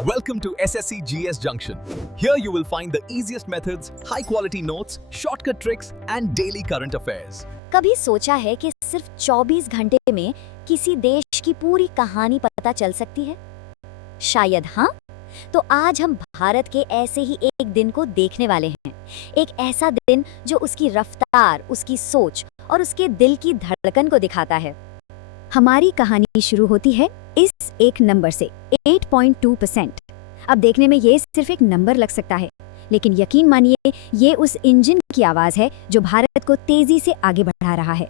Welcome to SSC GS Junction. Here you will find the easiest methods, high quality notes, shortcut tricks and daily current affairs. कभी सोचा है कि सिर्फ 24 घंटे में किसी देश की पूरी कहानी पता चल सकती है? शायद हाँ। तो आज हम भारत के ऐसे ही एक दिन को देखने वाले हैं। एक ऐसा दिन जो उसकी रफ्तार, उसकी सोच और उसके दिल की धड़कन को दिखाता है। हमारी कहानी शुरू होती है इस एक नंबर से, 8.2%। अब देखने में ये सिर्फ एक नंबर लग सकता है, लेकिन यकीन मानिए ये उस इंजन की आवाज है जो भारत को तेजी से आगे बढ़ा रहा है।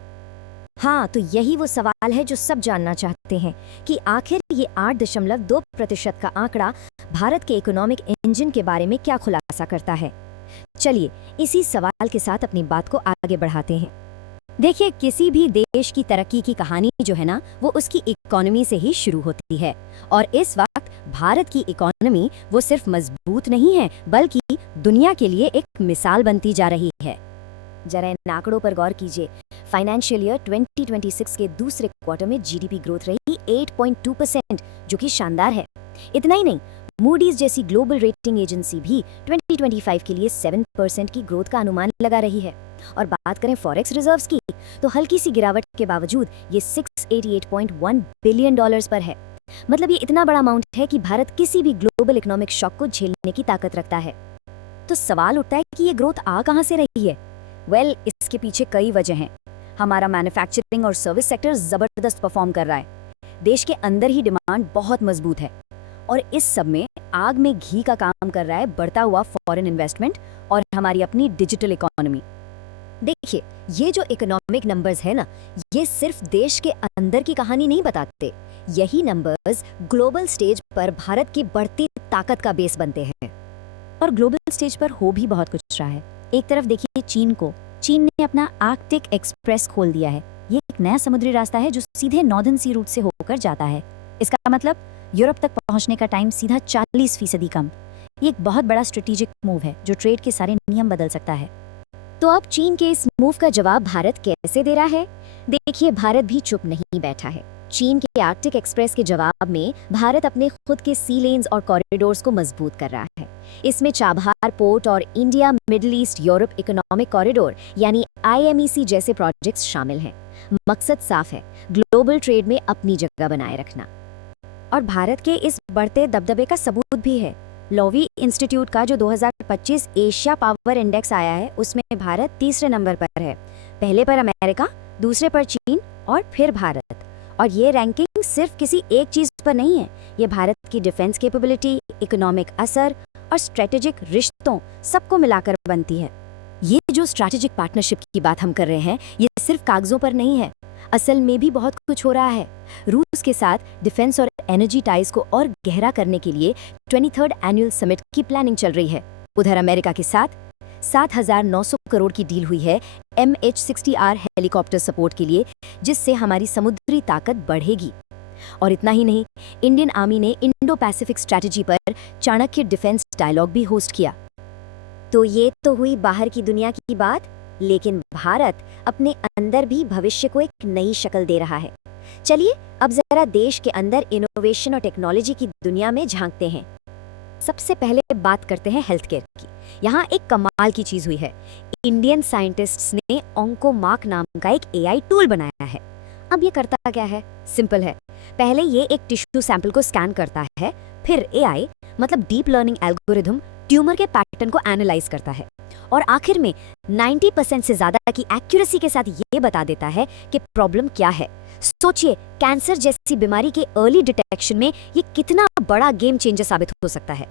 हाँ, तो यही वो सवाल है जो सब जानना चाहते हैं कि आखिर ये 8.2% का आंकड़ा भारत के इकोनॉमिक इंजन के बारे में क्या खुलासा करता है। चलिए इसी सवाल के साथ अपनी बात को आगे बढ़ाते हैं। देखिए, किसी भी देश की तरक्की की कहानी जो है ना, वो उसकी इकोनॉमी से ही शुरू होती है। और इस वक्त भारत की इकोनॉमी वो सिर्फ मजबूत नहीं है, बल्कि दुनिया के लिए एक मिसाल बनती जा रही है। जरा इन आंकड़ों पर गौर कीजिए। फाइनेंशियल ईयर 2026 के दूसरे क्वार्टर में जीडीपी ग्रोथ रही 8.2%, जो कि शानदार है। इतना ही नहीं, मूडीज जैसी ग्लोबल रेटिंग एजेंसी भी 2025 के लिए 7% की ग्रोथ का अनुमान लगा रही है। और बात करें फॉरेक्स रिजर्व्स की, तो हल्की सी गिरावट के बावजूद ये $688.1 बिलियन पर है। मतलब ये इतना बड़ा अमाउंट है कि भारत किसी भी ग्लोबल इकोनॉमिक शॉक को झेलने की ताकत रखता है। तो सवाल उठता है कि ये ग्रोथ आ कहां से रही है? इसके पीछे कई वजह हैं। हमारा मैन्युफैक्चरिंग और सर्विस सेक्टर जबरदस्त परफॉर्म कर रहा है। देश के अंदर ही डिमांड बहुत मजबूत है, और इस सब में आग में घी का काम कर रहा है बढ़ता हुआ फॉरेन इन्वेस्टमेंट और हमारी अपनी डिजिटल इकोनॉमी। देखिए, ये जो इकोनॉमिक नंबर्स है ना, ये सिर्फ देश के अंदर की कहानी नहीं बताते। यही नंबर्स ग्लोबल स्टेज पर भारत की बढ़ती ताकत का बेस बनते हैं। और ग्लोबल स्टेज पर हो भी बहुत कुछ रहा है। एक तरफ देखिए चीन को। चीन ने अपना आर्कटिक एक्सप्रेस खोल दिया है। ये एक नया समुद्री रास्ता है जो सीधे नॉर्दर्न सी रूट से होकर जाता है। इसका मतलब यूरोप तक पहुंचने का टाइम सीधा 40% कम। ये एक बहुत बड़ा स्ट्रेटेजिक मूव है जो ट्रेड के सारे नियम बदल सकता है। तो अब चीन के इस मूव का जवाब भारत कैसे दे रहा है? देखिए, भारत भी चुप नहीं बैठा है। चीन के आर्कटिक एक्सप्रेस के जवाब में भारत अपने खुद के सी लेन्स और कॉरिडोर्स को मजबूत कर रहा है। इसमें चाबहार पोर्ट और India middle east Europe economic corridor यानी IMEC जैसे प्रोजेक्ट्स शामिल हैं। मकसद साफ है, ग्लोबल ट्रेड में अपनी जगह बनाए रखना। और भारत के इस बढ़ते दबदबे का सबूत भी है। लोवी इंस्टीट्यूट का जो 2025 एशिया पावर इंडेक्स आया है, उसमें भारत तीसरे नंबर पर है। पहले पर अमेरिका, दूसरे पर चीन और फिर भारत। और ये रैंकिंग सिर्फ किसी एक चीज पर नहीं है, ये भारत की डिफेंस कैपेबिलिटी, इकोनॉमिक असर और स्ट्रेटेजिक रिश्तों सबको मिलाकर बनती है। ये जो स्ट्रेटेजिक पार्टनरशिप की बात हम कर रहे हैं, ये सिर्फ कागजों पर नहीं है, असल में भी बहुत कुछ हो रहा है। रूस के साथ डिफेंस और एनर्जी टाइज को और गहरा करने के लिए 23rd एनुअल समिट की प्लानिंग चल रही है। उधर अमेरिका के साथ 7,900 करोड़ की डील हुई है MH-60R हेलीकॉप्टर सपोर्ट के लिए, जिससे हमारी समुद्री ताकत बढ़ेगी। और इतना ही नहीं, इंडियन आर्मी ने इंडो पैसिफिक स्ट्रैटेजी पर चाणक्य डिफेंस डायलॉग भी होस्ट किया। तो ये तो हुई बाहर की दुनिया की बात, लेकिन भारत अपने अंदर भी भविष्य को एक नई शक्ल दे रहा है। चलिए अब जरा देश के अंदर इनोवेशन और टेक्नोलॉजी की दुनिया में झांकते हैं। सबसे पहले बात करते हैं हेल्थ केयर की। यहाँ एक कमाल की चीज हुई है। इंडियन साइंटिस्ट्स ने ऑन्कोमार्क नाम का एक AI टूल बनाया है। अब ये करता क्या है? सिंपल है। पहले ये एक टिश्यू सैंपल को स्कैन करता है, फिर AI मतलब डीप लर्निंग एल्गोरिथम ट्यूमर के पैटर्न को एनालाइज करता है, और आखिर में 90% से ज्यादा की एक्यूरेसी के साथ ये बता देता है कि प्रॉब्लम क्या है। सोचिए, कैंसर जैसी बीमारी के अर्ली डिटेक्शन में ये कितना बड़ा गेम चेंजर साबित हो सकता है।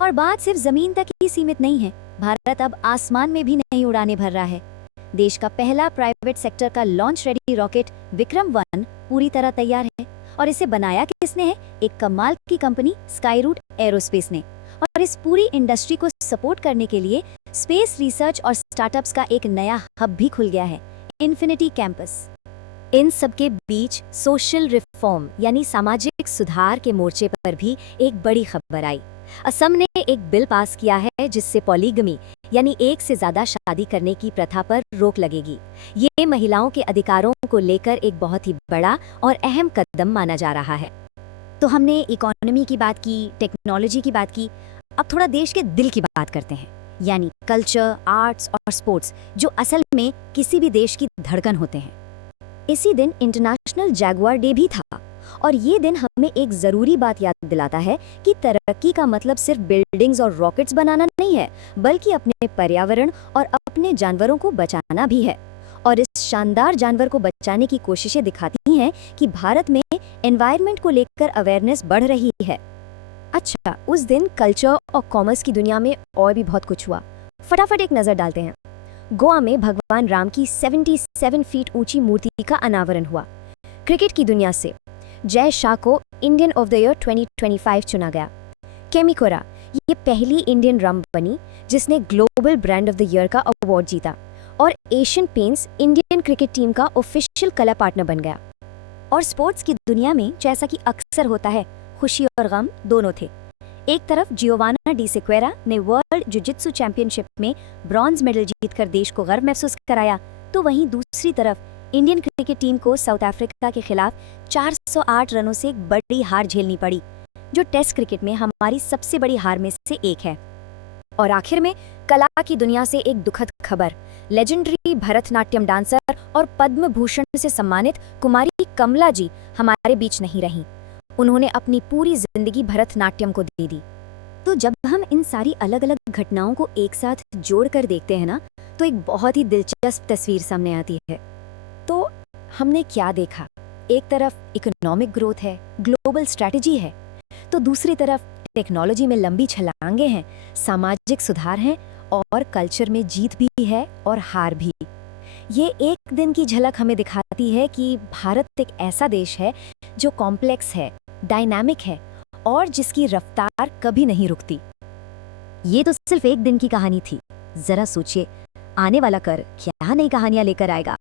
और बात सिर्फ जमीन तक ही सीमित नहीं है। भारत अब आसमान में भी नई उड़ानें भर रहा है। देश का पहला प्राइवेट सेक्टर का लॉन्च रेडी रॉकेट विक्रम-1 पूरी तरह तैयार है। और इसे बनाया किसने है? एक कमाल की कंपनी स्काईरूट एरोस्पेस ने। और इस पूरी इंडस्ट्री को सपोर्ट करने के लिए स्पेस रिसर्च और स्टार्टअप्स का एक नया हब भी खुल गया है, इन्फिनिटी कैंपस। इन सबके बीच सोशल रिफॉर्म यानी सामाजिक सुधार के मोर्चे पर भी एक बड़ी खबर आई। असम ने एक बिल पास किया है जिससे पॉलीगमी यानी एक से ज्यादा शादी करने की प्रथा पर रोक लगेगी। ये महिलाओं के अधिकारों को लेकर एक बहुत ही बड़ा और अहम कदम माना जा रहा है। तो हमने इकोनॉमी की बात की, टेक्नोलॉजी की बात की, अब थोड़ा देश के दिल की बात करते हैं, यानी कल्चर, आर्ट्स और स्पोर्ट्स, जो असल में किसी भी देश की धड़कन होते हैं। इसी दिन इंटरनेशनल जैगुआर डे भी था, और ये दिन हमें एक ज़रूरी बात याद दिलाता है कि तरक्की का मतलब सिर्फ बिल्डिंग्स और रॉकेट्स बनाना नहीं है, बल्कि अपने पर्यावरण और अपने जानवरों को बचाना भी है। और इस शानदार जानवर को बचाने की कोशिशें दिखाती हैं कि भारत में एनवायरनमेंट को लेकर अवेयरनेस बढ़ रही है। अच्छा, उस दिन कल्चर और कॉमर्स की दुनिया में और भी बहुत कुछ हुआ। फटाफट एक नज़र डालते हैं। गोवा में भगवान राम की 77 फीट ऊंची मूर्ति का अनावरण हुआ। क्रिकेट की दुनिया से जय शाह को इंडियन ऑफ द ईयर 2025 चुना गया। केमिकोरा ये पहली इंडियन रम बनी जिसने global brand of the year का अवार्ड जीता, और Asian paints Indian cricket team का ऑफिशियल कलर पार्टनर बन गया। और स्पोर्ट्स की दुनिया में जैसा कि अक्सर होता है, खुशी और गम दोनों थे। एक तरफ जियोवाना डी सिक्वेरा ने वर्ल्ड जिजित्सु चैंपियनशिप में ब्रॉन्ज मेडल जीतकर देश को गर्व महसूस कराया, तो वहीं दूसरी तरफ इंडियन क्रिकेट टीम को साउथ अफ्रीका के खिलाफ 408 रनों से एक बड़ी हार झेलनी पड़ी, जो टेस्ट क्रिकेट में हमारी सबसे बड़ी हार में से एक है। और आखिर में कला की दुनिया से एक दुखद खबर। लेजेंडरी भरतनाट्यम डांसर और पद्म भूषण से सम्मानित कुमारी कमला जी हमारे बीच नहीं रहीं। उन्होंने अपनी पूरी जिंदगी भरतनाट्यम को दे दी। तो जब हम इन सारी अलग अलग घटनाओं को एक साथ जोड़कर देखते हैं ना, तो एक बहुत ही दिलचस्प तस्वीर सामने आती है। तो हमने क्या देखा? एक तरफ इकोनॉमिक ग्रोथ है, ग्लोबल स्ट्रैटेजी है, तो दूसरी तरफ टेक्नोलॉजी में लंबी छलांगे हैं, सामाजिक सुधार हैं, और कल्चर में जीत भी है और हार भी। ये एक दिन की झलक हमें दिखाती है कि भारत एक ऐसा देश है जो कॉम्प्लेक्स है, डायनामिक है, और जिसकी रफ्तार कभी नहीं रुकती। ये तो सिर्फ एक दिन की कहानी थी। जरा सोचिए, आने वाला कर क्या नई कहानियां लेकर आएगा।